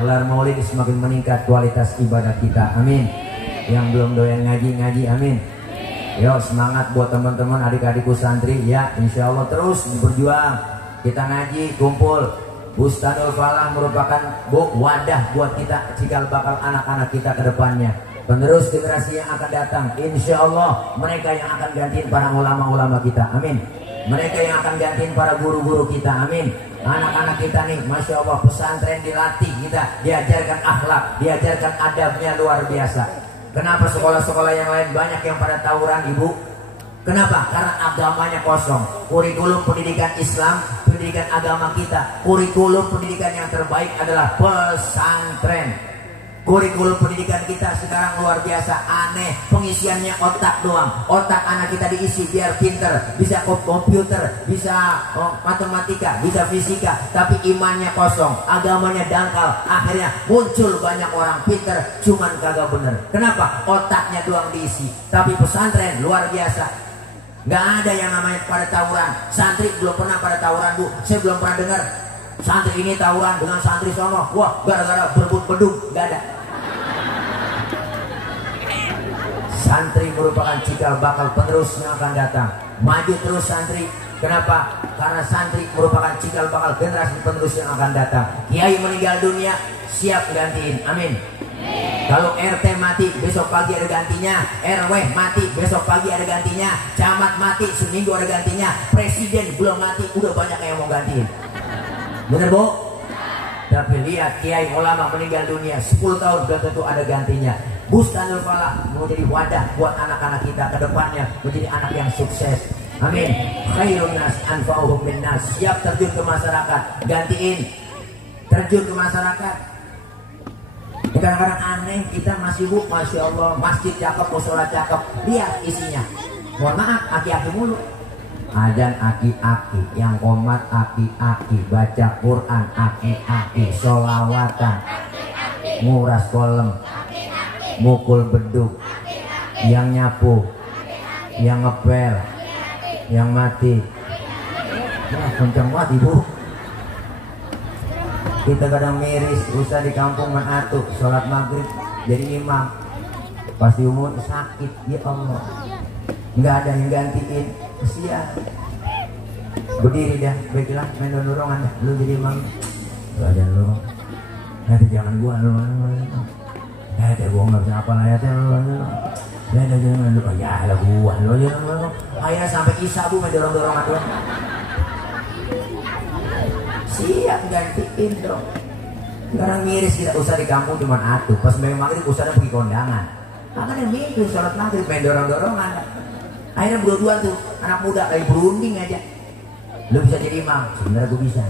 gelar maulid semakin meningkat kualitas ibadah kita. Amin. Yang belum doyan ngaji, amin. Yo semangat buat teman-teman adik-adikku santri ya. Insya Allah terus berjuang. Kita ngaji, kumpul. Bustanul Falah merupakan wadah buat kita cikal bakal anak-anak kita ke depannya. Penerus generasi yang akan datang, insya Allah mereka yang akan gantiin para ulama-ulama kita, amin. Mereka yang akan gantiin para guru-guru kita, amin. Anak-anak kita nih, Masya Allah, pesantren dilatih kita, diajarkan akhlak, diajarkan adabnya luar biasa. Kenapa sekolah-sekolah yang lain banyak yang pada tawuran ibu? Kenapa? Karena agamanya kosong. Kurikulum pendidikan Islam, pendidikan agama kita, kurikulum pendidikan yang terbaik adalah pesantren. Kurikulum pendidikan kita sekarang luar biasa aneh, pengisiannya otak doang. Otak anak kita diisi biar pinter, bisa komputer, bisa matematika, bisa fisika, tapi imannya kosong, agamanya dangkal. Akhirnya muncul banyak orang pinter, cuman kagak bener. Kenapa? Otaknya doang diisi. Tapi pesantren luar biasa. Gak ada yang namanya pada tawuran. Santri belum pernah pada tawuran bu. Saya belum pernah dengar santri ini tawuran dengan santri sono. Wah gara-gara berebut bedung. Gak ada. Santri merupakan cikal bakal penerus yang akan datang. Maju terus santri. Kenapa? Karena santri merupakan cikal bakal generasi penerus yang akan datang. Kiai meninggal dunia, siap gantiin. Amin. Kalau RT mati, besok pagi ada gantinya. RW mati, besok pagi ada gantinya. Camat mati, seminggu ada gantinya. Presiden belum mati, udah banyak yang mau gantiin. Bener bu? Tapi lihat kiai ulama meninggal dunia 10 tahun belum tentu ada gantinya. Bustanul Falah mau jadi wadah buat anak-anak kita ke depannya menjadi anak yang sukses. Amin. Khairun nas anfa'uhum linnas. Siap terjun ke masyarakat, gantiin. Terjun ke masyarakat. Kadang-kadang aneh kita masih bu, Masya Allah, masjid cakep, musola cakep, lihat isinya. Mohon maaf, aki-aki mulu. Adan aki-aki, yang komat aki-aki, baca Quran aki-aki, sholawatan, nguras kolem, mukul beduk, yang nyapu, yang ngepel, yang mati. Wah, kenceng banget ibu. Kita kadang miris, usah di kampung menatu, sholat maghrib jadi imam, pasti umur sakit, ya Allah, nggak ada yang gantiin, kesian. Berdiri dah, baiklah, main dorongan, lu jadi imam, badan lu Nanti jangan gua lu. Gua nggak bisa apa lah ya jangan lu. Ya lah gua lu. Akhirnya sampai Isya bu mendorong aku. Siap gantiin dong. Sekarang miris kita usah di kampung cuma atuh. Pas main maghrib usahanya pergi kondangan. Makanya miris sholat maghrib main dorong-dorongan. Akhirnya berdua tuh anak muda kayak berunding aja. Lu bisa jadi imam, sebenarnya gue bisa.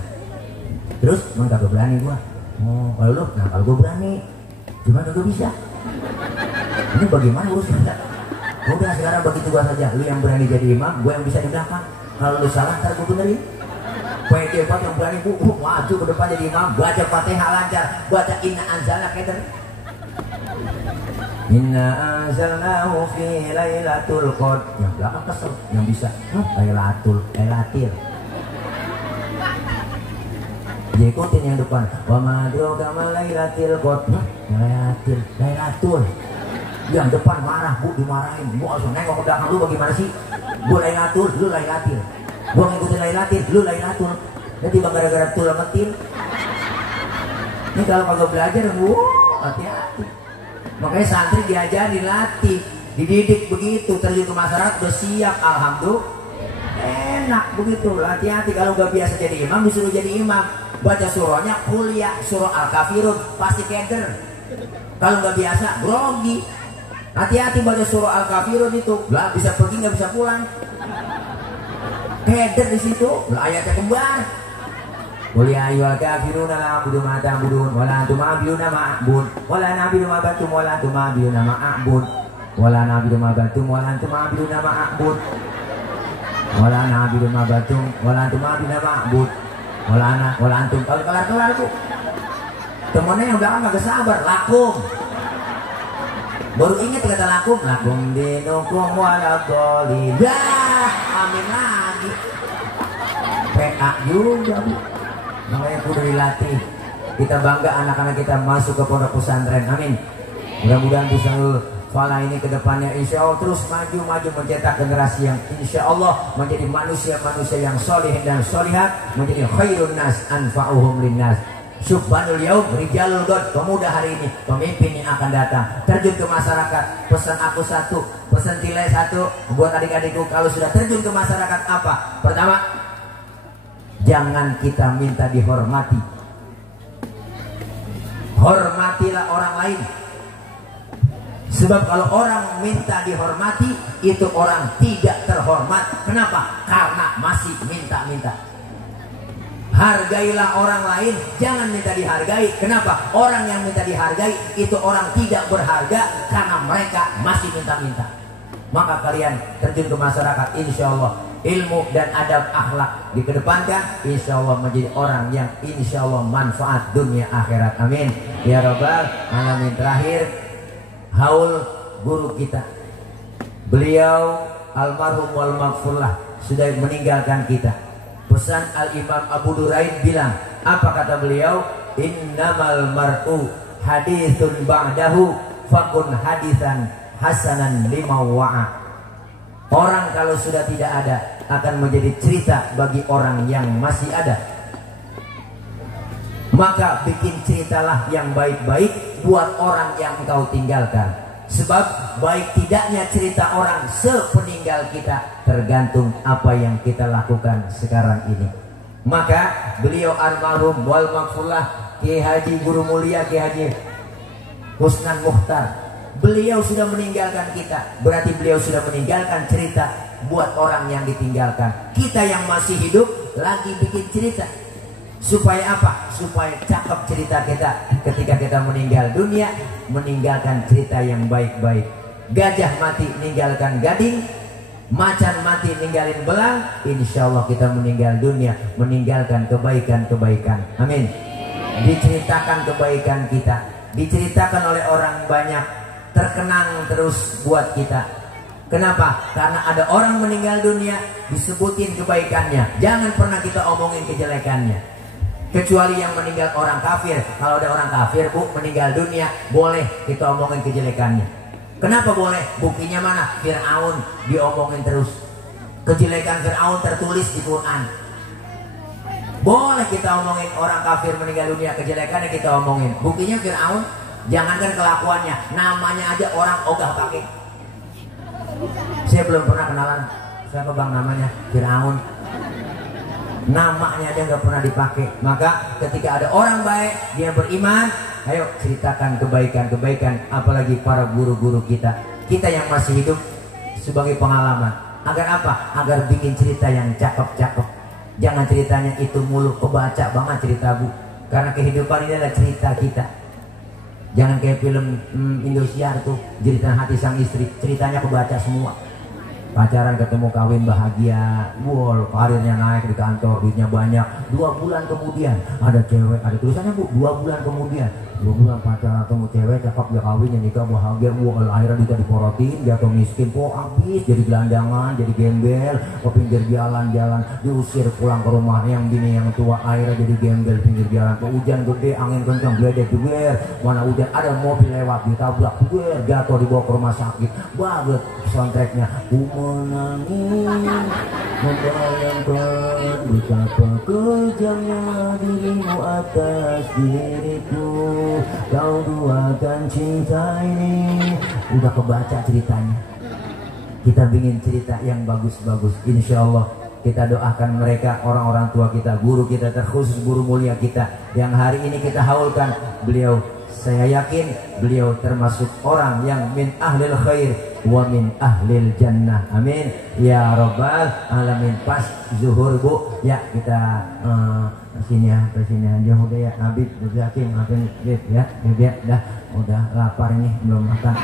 Terus emang kagak berani gua. Oh kalau lu, nah kalau gue berani, gimana gue bisa? Ini bagaimana urusan? Udah sekarang bagi tugas saja. Lu yang berani jadi imam, gue yang bisa di belakang. Kalau lu salah, ntar gue benerin. PD buat yang berani maju ke depan jadi imam, baca Fatihah lancar, baca inna anzalna keder. Inna anzalnahu fi lailatul qadr. Yang belakang kesel, yang bisa lailatil. Diikutin yang depan. Wa ma adraka ma lailatul qadr. Lailatul. Yang depan marah, bu dimarahin. Bu langsung nengok ke belakang, lu bagaimana sih? Gua lailatul, lu lailatil. Gua ngikutin lailatil, lu lailatul. Nanti bang gara-gara tulang metil. Ini kalau kagak belajar, hati-hati. Makanya santri diajar, dilatih, dididik begitu, terjun ke masyarakat udah siap, alhamdulillah. Enak begitu, hati-hati kalau nggak biasa jadi imam disuruh jadi imam. Baca surahnya kuliah, surah Al-Kafirun pasti keder. Kalau nggak biasa grogi. Hati-hati baca surah Al-Kafirun itu, lah bisa pergi nggak bisa pulang. Keder di situ, ayatnya kembar. Qul ya ayyuhal kafiruna la a'budu ma ta'budun wa la antum a'buduna ma a'bud wa la na'budu ma ba'tum wa la antum a'buduna ma a'bud wa la na'budu ma ba'tum wa la antum a'buduna ma a'bud wa la na'budu ma ba'tum wa la antum a'buduna ma a'bud wa la antum kalau kelar tuh temennya yang belakang agak sabar lakum baru inget kata lakum dinukum waladhalin dah amin lagi PA juga bu. Makanya kudu dilatih. Kita bangga anak-anak kita masuk ke pondok pesantren. Amin. Mudah-mudahan bisa Fala ini ke depannya insya Allah terus maju mencetak generasi yang insya Allah menjadi manusia-manusia yang soleh dan solihat, menjadi khairun nas anfa'uhum linnas. Subhanul yaum rijalul god, pemuda hari ini, pemimpin yang akan datang, terjun ke masyarakat. Pesan aku satu, pesan Tilai satu buat adik-adikku, kalau sudah terjun ke masyarakat apa? Pertama, jangan kita minta dihormati. Hormatilah orang lain. Sebab kalau orang minta dihormati, itu orang tidak terhormat. Kenapa? Karena masih minta-minta. Hargailah orang lain, jangan minta dihargai. Kenapa? Orang yang minta dihargai itu orang tidak berharga karena mereka masih minta-minta. Maka kalian terjun ke masyarakat, insya Allah ilmu dan adab akhlak dikedepankan, insya Allah menjadi orang yang insya Allah manfaat dunia akhirat. Amin ya rabbal alamin. Terakhir, haul guru kita, beliau almarhum wal maghfurlah sudah meninggalkan kita. Pesan Al-Imam Abu Duraid bilang, apa kata beliau? Innamal mar'u hadithun ba'dahu fakun hadithan hasanan lima wa'a. Orang kalau sudah tidak ada akan menjadi cerita bagi orang yang masih ada. Maka bikin ceritalah yang baik-baik buat orang yang engkau tinggalkan. Sebab baik tidaknya cerita orang sepeninggal kita tergantung apa yang kita lakukan sekarang ini. Maka beliau almarhum wal maghfurlah Ki Haji Guru Mulia Ki Haji Husnan Mukhtar, beliau sudah meninggalkan kita. Berarti beliau sudah meninggalkan cerita buat orang yang ditinggalkan. Kita yang masih hidup lagi bikin cerita. Supaya apa? Supaya cakep cerita kita ketika kita meninggal dunia, meninggalkan cerita yang baik-baik. Gajah mati meninggalkan gading, macan mati ninggalin belang. Insya Allah kita meninggal dunia meninggalkan kebaikan-kebaikan. Amin. Diceritakan kebaikan kita, diceritakan oleh orang banyak, terkenang terus buat kita. Kenapa? Karena ada orang meninggal dunia disebutin kebaikannya. Jangan pernah kita omongin kejelekannya. Kecuali yang meninggal orang kafir. Kalau ada orang kafir bu meninggal dunia, boleh kita omongin kejelekannya. Kenapa boleh? Buktinya mana? Fir'aun diomongin terus. Kejelekan Fir'aun tertulis di Quran. Boleh kita omongin orang kafir meninggal dunia, kejelekannya kita omongin. Buktinya Fir'aun, jangankan kelakuannya, namanya aja orang ogah pakai. Saya belum pernah kenalan, siapa bang namanya? Fir'aun. Namanya aja nggak pernah dipakai. Maka ketika ada orang baik, dia beriman, ayo ceritakan kebaikan-kebaikan. Apalagi para guru-guru kita yang masih hidup, sebagai pengalaman. Agar apa? Agar bikin cerita yang cakep-cakep. Jangan ceritanya itu mulu kebaca banget cerita bu. Karena kehidupan ini adalah cerita kita. Jangan kayak film Indosiar tuh, Jeritan Hati Sang Istri, ceritanya kebaca semua. Pacaran ketemu kawin bahagia, wow, karirnya naik di kantor, duitnya banyak. 2 bulan kemudian ada cewek, ada tulisannya bu, 2 bulan kemudian, 2 bulan pacaran ketemu cewek, cakep, dia kawin, dia nikah, bahagia, wow, akhirnya duitnya diporotin, jatuh miskin, kok habis, jadi gelandangan, jadi gembel, ke pinggir jalan-jalan, diusir pulang ke rumah yang bini yang tua, akhirnya jadi gembel pinggir jalan, kok hujan gede, angin kencang, geledek duer, mana hujan, ada mobil lewat, ditabrak, duer, jatuh dibawa ke rumah sakit, banget soundtracknya, menangis, membayangkan betapa kejamnya dirimu atas diriku, kau duakan cinta ini. Udah kebaca ceritanya. Kita bikin cerita yang bagus-bagus. Insya Allah kita doakan mereka, orang-orang tua kita, guru kita, terkhusus guru mulia kita yang hari ini kita haulkan. Beliau, saya yakin beliau termasuk orang yang min ahlil khair wa min ahlil jannah, amin ya rabbal alamin. Pas zuhur bu, ya kita sini ya, ke sini aja udah ya. Habib Zakim, Habib ya, ya dah, udah lapar nih, belum makan.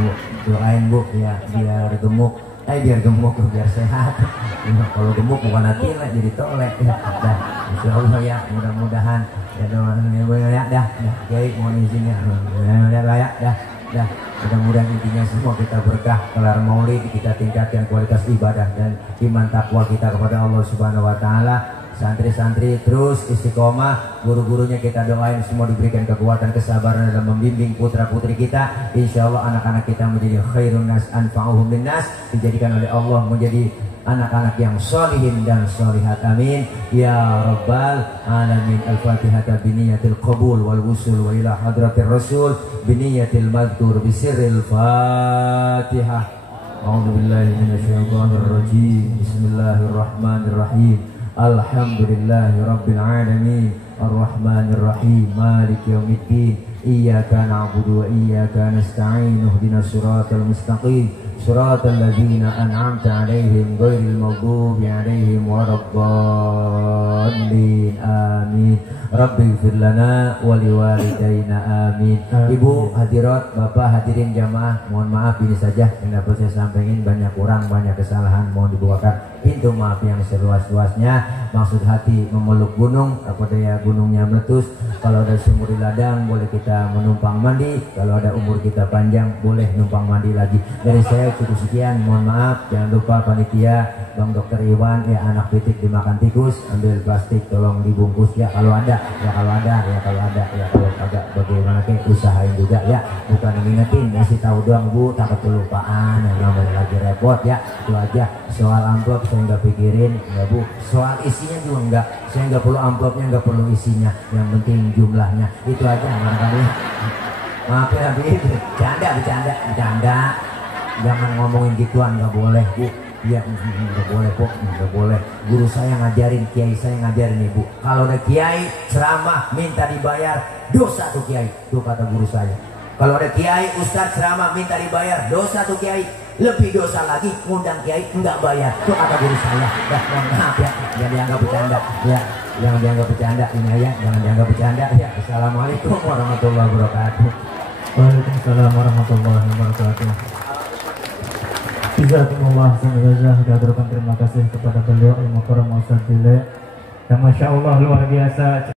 Bu, doain bu ya biar gemuk, biar gemuk, biar sehat. Kalau gemuk bukan hati lah, jadi tolek ya. Dah, insya Allah ya, mudah-mudahan ya doain ya, dah, kiai mohon izinnya, ya, dah. Mudah-mudahan intinya semua kita berkah, kelar maulid, kita tingkatkan kualitas ibadah dan iman takwa kita kepada Allah Subhanahu wa taala. Santri-santri terus istiqomah, guru-gurunya kita doain semua diberikan kekuatan, kesabaran dalam membimbing putra-putri kita. Insya Allah anak-anak kita menjadi khairun nas anfa'uhum linnas, dijadikan oleh Allah menjadi anak-anak yang solihin dan solihat, amin ya rabbal alamin. Al-Fatihah biniyatil qabul wal wusul wa ila hadratir rasul biniyatil madhkur bisirril Fatihah. A'udzu billahi minasyaitonir rajim. Bismillahirrahmanirrahim. Alhamdulillahi rabbil alamin. Ar-Rahmanir Rahim. Maliki yaumiddin. Iyyaka na'budu wa iyyaka nasta'in. Ihdinas siratal mustaqim. Siratal ladzina an'amta 'alaihim ghairil maghdubi 'alaihim waladdallin. Amin. Rabbighfir lana wa liwalidayna, amin. Ibu hadirat, Bapak hadirin jamaah, mohon maaf ini saja yang dapat saya sampaikan, banyak kurang, banyak kesalahan, mohon dibukakan pintu maaf yang seluas-luasnya. Maksud hati memeluk gunung, apa daya gunungnya meletus. Kalau ada sumur di ladang boleh kita menumpang mandi, kalau ada umur kita panjang boleh numpang mandi lagi. Dari saya cukup sekian, mohon maaf. Jangan lupa panitia, Bang Dokter Iwan, ya anak pitik dimakan tikus, ambil plastik tolong dibungkus ya kalau ada, ya kalau ada, ya kalau ada, ya kalau agak bagaimana kayak usahain juga ya, bukan ngingetin, ngasih tahu doang bu, takut kelupaan, yang namanya lagi repot ya. Itu aja. Soal amplop saya nggak pikirin, enggak bu. Soal isinya juga enggak, saya nggak perlu amplopnya, nggak perlu isinya, yang penting jumlahnya. Itu aja barangkali. Maaf ya Habib, bercanda. Jangan ngomongin gituan, nggak boleh bu. Iya, nggak boleh kok, nggak boleh. Guru saya ngajarin, kiai saya ngajarin ibu. Kalau ada kiai ceramah minta dibayar, dosa tuh kiai. Tuh kata guru saya. Kalau ada kiai ustadz ceramah minta dibayar, dosa tuh kiai. Lebih dosa lagi ngundang kiai nggak bayar. Tuh kata guru saya. Dah, mohon maaf ya, jangan dianggap bercanda. Ya, jangan dianggap bercanda ini ya, jangan dianggap bercanda ya. Assalamualaikum warahmatullahi wabarakatuh. Waalaikumsalam warahmatullahi wabarakatuh. Jazakumullah khairan. Kita terima kasih kepada beliau Al Mukarram Ustaz Bile yang Masya Allah luar biasa.